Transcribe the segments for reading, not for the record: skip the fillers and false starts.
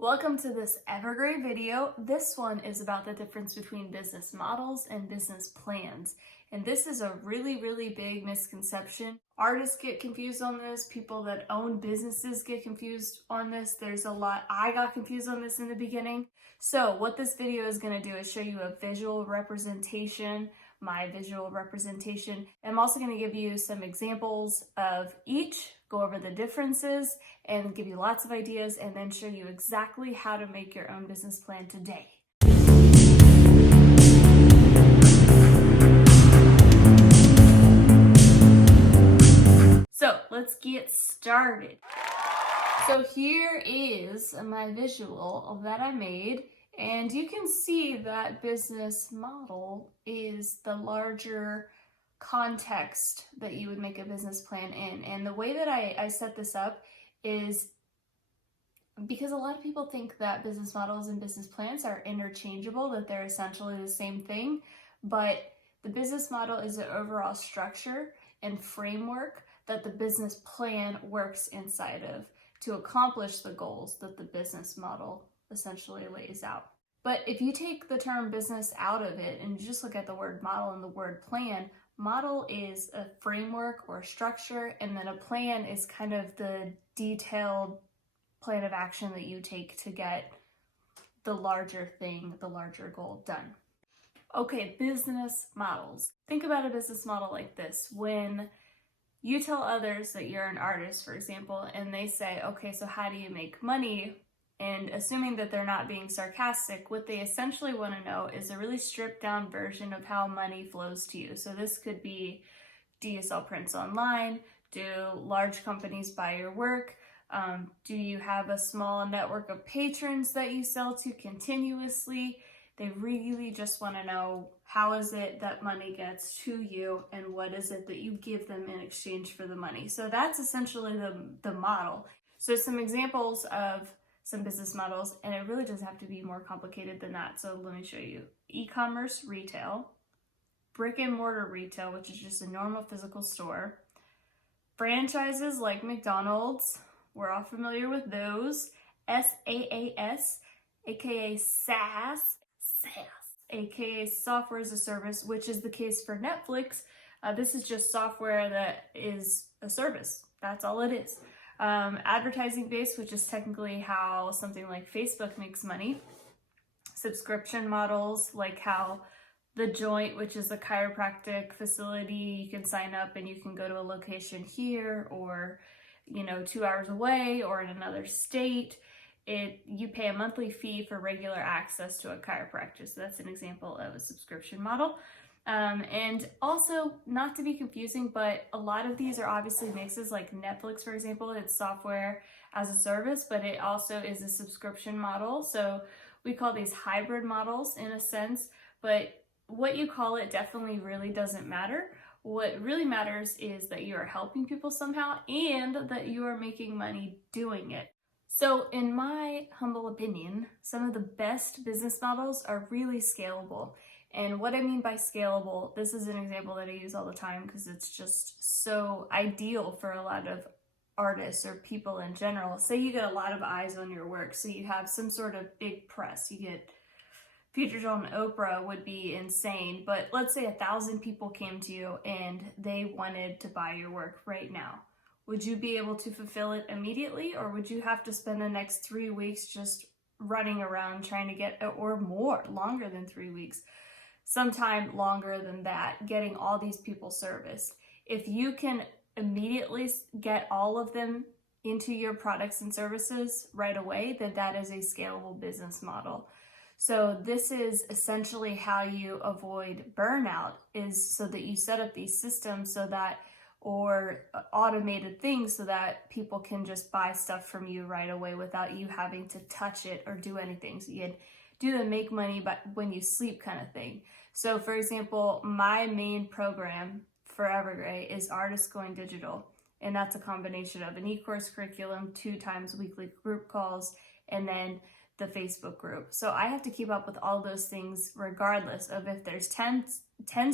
Welcome to this Evergray video. This one is about the difference between business models and business plans. And this is a really big misconception. Artists get confused on this. People that own businesses get confused on this. There's a lot. I got confused on this in the beginning. So what this video is going to do is show you a visual representation, my visual representation. I'm also going to give you some examples of each, go over the differences, and give you lots of ideas, and then show you exactly how to make your own business plan today. So let's get started. So here is my visual that I made, and you can see that business model is the larger context that you would make a business plan in. And the way that I set this up is because a lot of people think that business models and business plans are interchangeable, that they're essentially the same thing, but the business model is an overall structure and framework that the business plan works inside of to accomplish the goals that the business model essentially lays out. But if you take the term business out of it and you just look at the word model and the word plan, model is a framework or a structure, and then a plan is kind of the detailed plan of action that you take to get the larger thing, the larger goal done. Okay, business models. Think about a business model like this. When you tell others that you're an artist, for example, and they say, okay, so how do you make money? And assuming that they're not being sarcastic, what they essentially want to know is a really stripped down version of how money flows to you. So this could be, do you sell prints online? Do large companies buy your work? Do you have a small network of patrons that you sell to continuously? They really just want to know, how is it that money gets to you, and what is it that you give them in exchange for the money? So that's essentially the model. So some examples of some business models, and it really doesn't have to be more complicated than that. So let me show you. E-commerce retail, brick and mortar retail, which is just a normal physical store, franchises like McDonald's, we're all familiar with those, SaaS, aka SaaS, aka software as a service, which is the case for Netflix. This is just software that is a service. That's all it is. Advertising based, which is technically how something like Facebook makes money. Subscription models, like how The Joint, which is a chiropractic facility, you can sign up and you can go to a location here, or 2 hours away, or in another state. You pay a monthly fee for regular access to a chiropractor. So that's an example of a subscription model. And also, not to be confusing, but a lot of these are obviously mixes. Like Netflix, for example, it's software as a service, but it also is a subscription model. So we call these hybrid models in a sense, but what you call it definitely really doesn't matter. What really matters is that you are helping people somehow and that you are making money doing it. So in my humble opinion, some of the best business models are really scalable. And what I mean by scalable, this is an example that I use all the time because it's just so ideal for a lot of artists or people in general. Say you get a lot of eyes on your work, so you have some sort of big press, you get featured on Oprah, would be insane. But let's say 1,000 people came to you and they wanted to buy your work right now. Would you be able to fulfill it immediately, or would you have to spend the next 3 weeks just running around trying to get, or more, longer than 3 weeks, sometime longer than that, getting all these people serviced? If you can immediately get all of them into your products and services right away, then that is a scalable business model. So this is essentially how you avoid burnout, is so that you set up these systems so that, or automated things so that people can just buy stuff from you right away without you having to touch it or do anything. So you can do the make money but when you sleep kind of thing. So for example, my main program for Evergray is Artists Going Digital. And that's a combination of an e-course curriculum, 2 times weekly group calls, and then the Facebook group. So I have to keep up with all those things regardless of if there's 10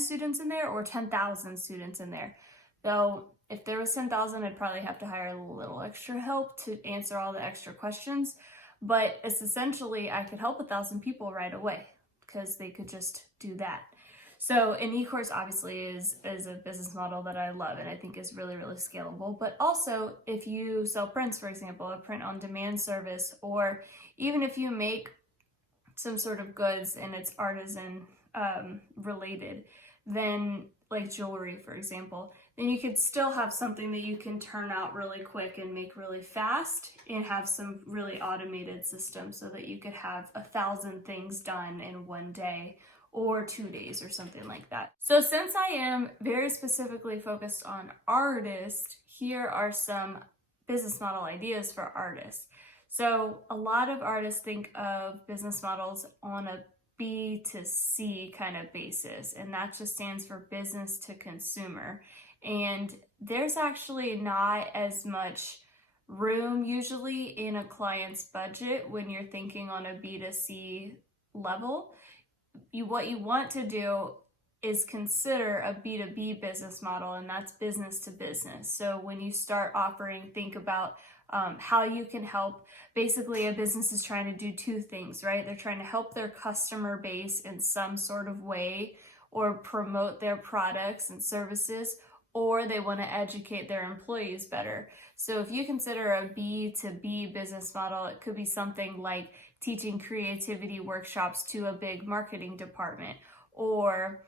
students in there or 10,000 students in there. Though if there was 10,000, I'd probably have to hire a little extra help to answer all the extra questions. but it's essentially I could help 1,000 people right away because they could just do that. So an e-course obviously is a business model that I love and I think is really, really scalable. But also if you sell prints, for example, a print on demand service, or even if you make some sort of goods and it's artisan related, then like jewelry, for example, then you could still have something that you can turn out really quick and make really fast and have some really automated system so that you could have 1,000 things done in one day or 2 days or something like that. So since I am very specifically focused on artists, here are some business model ideas for artists. So a lot of artists think of business models on a B to C kind of basis, and that just stands for business to consumer. And there's actually not as much room usually in a client's budget when you're thinking on a B to C level. What you want to do is consider a B2B business model, and that's business to business. So when you start offering, think about how you can help. Basically, a business is trying to do two things, right? They're trying to help their customer base in some sort of way, or promote their products and services, or they want to educate their employees better. So if you consider a B2B business model, it could be something like teaching creativity workshops to a big marketing department, or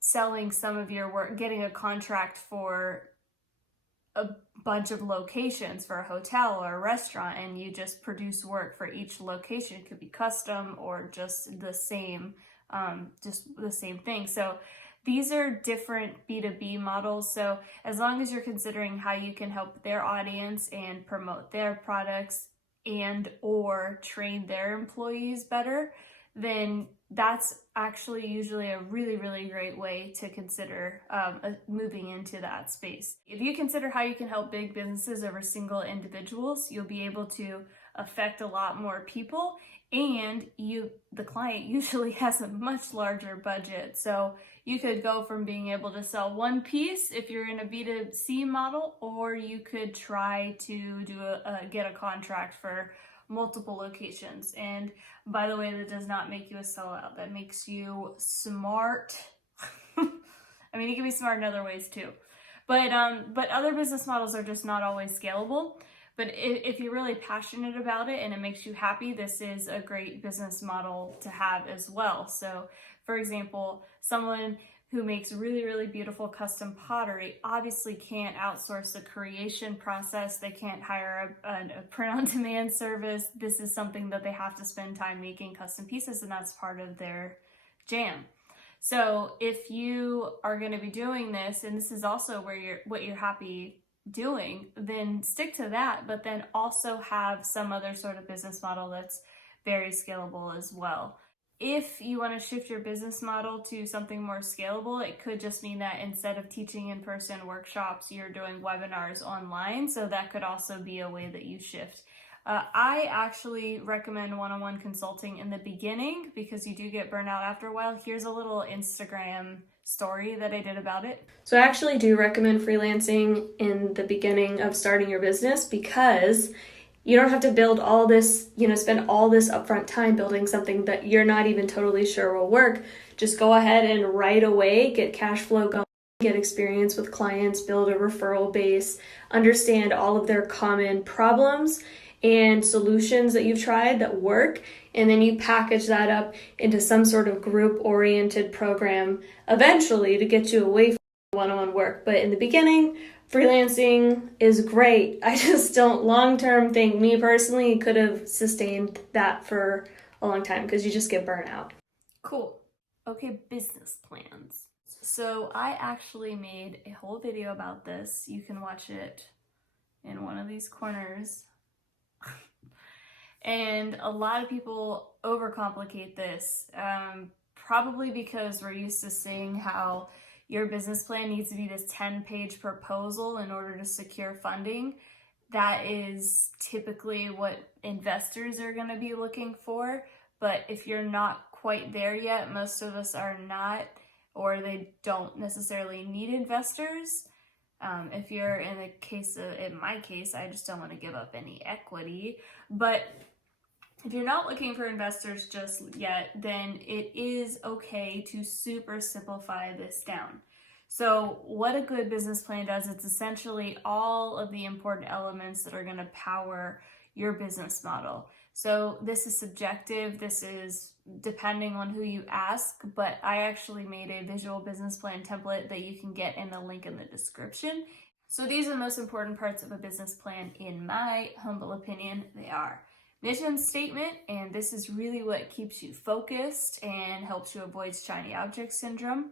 selling some of your work, getting a contract for a bunch of locations for a hotel or a restaurant, and you just produce work for each location. It could be custom or just the same thing. So these are different B2B models. So as long as you're considering how you can help their audience and promote their products and or train their employees better, then that's actually usually a really, really great way to consider moving into that space. If you consider how you can help big businesses over single individuals, you'll be able to affect a lot more people, and the client usually has a much larger budget. So you could go from being able to sell one piece if you're in a B2C model, or you could try to get a contract for multiple locations. And by the way, that does not make you a sellout. That makes you smart. I mean, you can be smart in other ways too. But other business models are just not always scalable. But if you're really passionate about it and it makes you happy, this is a great business model to have as well. So for example, someone who makes really, really beautiful custom pottery obviously can't outsource the creation process. They can't hire a print-on-demand service. This is something that they have to spend time making custom pieces, and that's part of their jam. So if you are going to be doing this, and this is also what you're happy doing, then stick to that, but then also have some other sort of business model that's very scalable as well. If you want to shift your business model to something more scalable, it could just mean that instead of teaching in-person workshops, you're doing webinars online. So that could also be a way that you shift. I actually recommend one-on-one consulting in the beginning because you do get burnout after a while. Here's a little Instagram story that I did about it. So I actually do recommend freelancing in the beginning of starting your business because you don't have to build all this, spend all this upfront time building something that you're not even totally sure will work. Just go ahead and right away get cash flow going, get experience with clients, build a referral base, understand all of their common problems and solutions that you've tried that work, and then you package that up into some sort of group-oriented program eventually to get you away from one-on-one work. But in the beginning, freelancing is great. I just don't long-term think, me personally, could have sustained that for a long time because you just get burnt out. Cool. Okay, business plans. So I actually made a whole video about this. You can watch it in one of these corners. And a lot of people overcomplicate this, probably because we're used to seeing how your business plan needs to be this 10-page proposal in order to secure funding. That is typically what investors are going to be looking for. But if you're not quite there yet, most of us are not, or they don't necessarily need investors. If you're in my case, I just don't want to give up any equity. But if you're not looking for investors just yet, then it is okay to super simplify this down. So what a good business plan does, it's essentially all of the important elements that are going to power your business model. So this is subjective. This is depending on who you ask, but I actually made a visual business plan template that you can get in the link in the description. So these are the most important parts of a business plan in my humble opinion. They are mission statement, and this is really what keeps you focused and helps you avoid shiny object syndrome.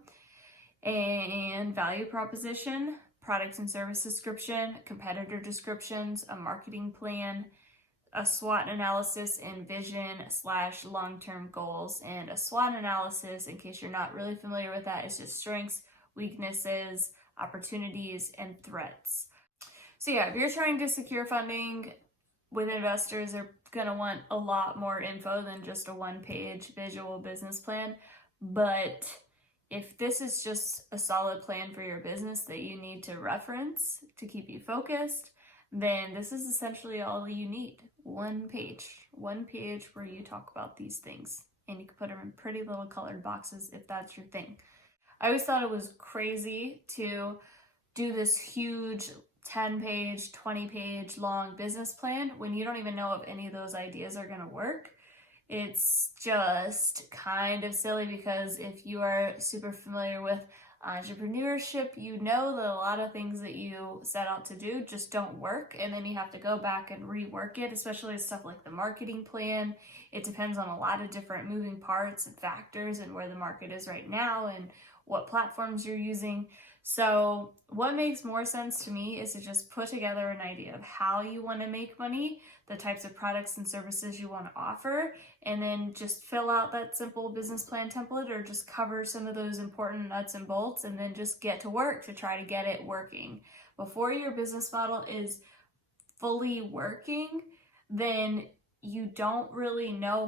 And value proposition, product and service description, competitor descriptions, a marketing plan, a SWOT analysis and vision/long-term goals. And a SWOT analysis, in case you're not really familiar with that, is just strengths, weaknesses, opportunities, and threats. So yeah, if you're trying to secure funding with investors, they're going to want a lot more info than just a one-page visual business plan. But if this is just a solid plan for your business that you need to reference to keep you focused, then this is essentially all you need. One page where you talk about these things. And you can put them in pretty little colored boxes if that's your thing. I always thought it was crazy to do this huge 10-page, 20-page long business plan when you don't even know if any of those ideas are going to work. It's just kind of silly, because if you are super familiar with entrepreneurship, you know that a lot of things that you set out to do just don't work, and then you have to go back and rework it, especially stuff like the marketing plan. It depends on a lot of different moving parts and factors and where the market is right now and what platforms you're using. So what makes more sense to me is to just put together an idea of how you want to make money, the types of products and services you want to offer, and then just fill out that simple business plan template, or just cover some of those important nuts and bolts, and then just get to work to try to get it working. Before your business model is fully working, then you don't really know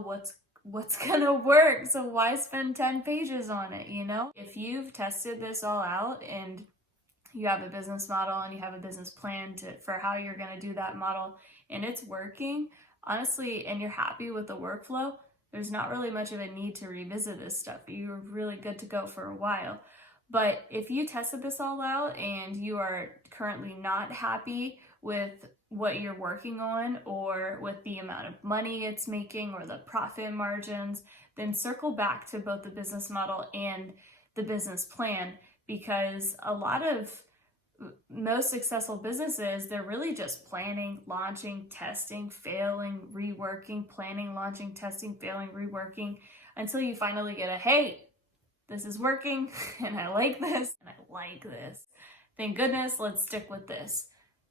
what's gonna work. So why spend 10 pages on it, you know? If you've tested this all out and you have a business model and you have a business plan for how you're gonna do that model, and it's working, honestly, and you're happy with the workflow, there's not really much of a need to revisit this stuff. You're really good to go for a while. But if you tested this all out and you are currently not happy with what you're working on, or with the amount of money it's making, or the profit margins, then circle back to both the business model and the business plan, because most successful businesses, they're really just planning, launching, testing, failing, reworking, planning, launching, testing, failing, reworking, until you finally get hey, this is working, and I like this, and I like this. Thank goodness, let's stick with this.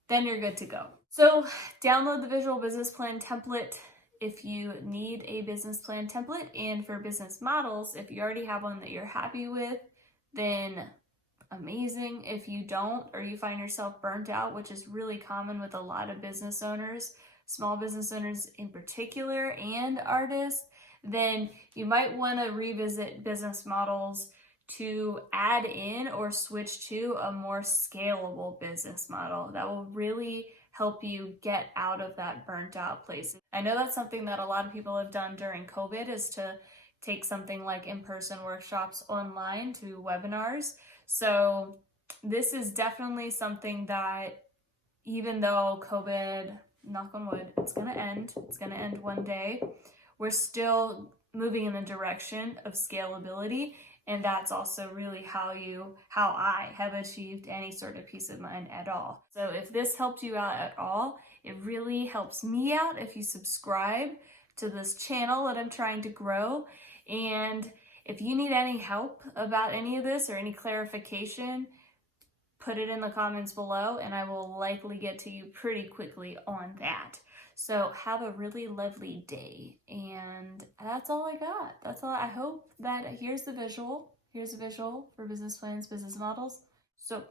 Then you're good to go. So download the visual business plan template if you need a business plan template. And for business models, if you already have one that you're happy with, then amazing. If you don't, or you find yourself burnt out, which is really common with a lot of business owners, small business owners in particular, and artists, then you might want to revisit business models to add in or switch to a more scalable business model that will really help you get out of that burnt out place. I know that's something that a lot of people have done during COVID, is to take something like in-person workshops online to webinars. So this is definitely something that, even though COVID, knock on wood, it's going to end one day, we're still moving in the direction of scalability. And that's also really how I have achieved any sort of peace of mind at all. So if this helped you out at all, it really helps me out if you subscribe to this channel that I'm trying to grow. And if you need any help about any of this or any clarification, put it in the comments below and I will likely get to you pretty quickly on that. So have a really lovely day, and that's all I got. That's all. I hope that here's a visual for business plans, business models. So